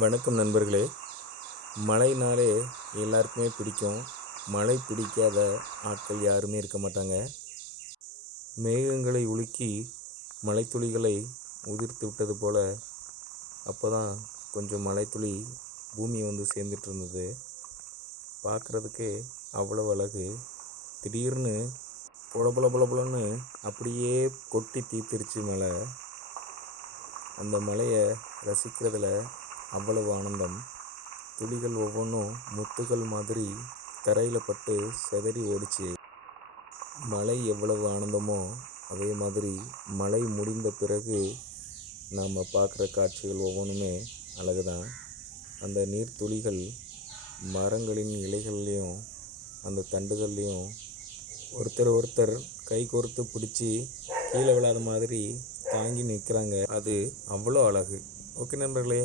வணக்கம் நண்பர்களே. மழைனாலே எல்லாருக்குமே பிடிக்கும். மழை பிடிக்காத ஆட்கள் யாருமே இருக்க மாட்டாங்க. மேகங்களை உலுக்கி மழைத்துளிகளை உதிர்த்து விட்டது போல அப்போ தான் கொஞ்சம் மழைத்துளி பூமியை வந்து சேர்ந்துட்டு இருந்தது. பார்க்குறதுக்கே அவ்வளவு அழகு. திடீர்னு பொல பொல பொல பொலன்னு அப்படியே கொட்டி தீர்த்துருச்சு மழை. அந்த மழையை ரசிக்கிறதுல அவ்வளவு ஆனந்தம். துளிகள் ஒவ்வொன்றும் முத்துகள் மாதிரி தரையில் பட்டு சிதறி ஓடிச்சு. மழை எவ்வளவு ஆனந்தமோ அதே மாதிரி மழை முடிந்த பிறகு நாம் பார்க்குற காட்சிகள் ஒவ்வொன்றுமே அழகுதான். அந்த நீர்த்துளிகள் மரங்களின் இலைகள்லேயும் அந்த தண்டுகள்லேயும் ஒருத்தர் கை கோர்த்து பிடிச்சி கீழே விழாத மாதிரி தாங்கி நிற்கிறாங்க. அது அவ்வளோ அழகு. ஓகே நண்பர்களே.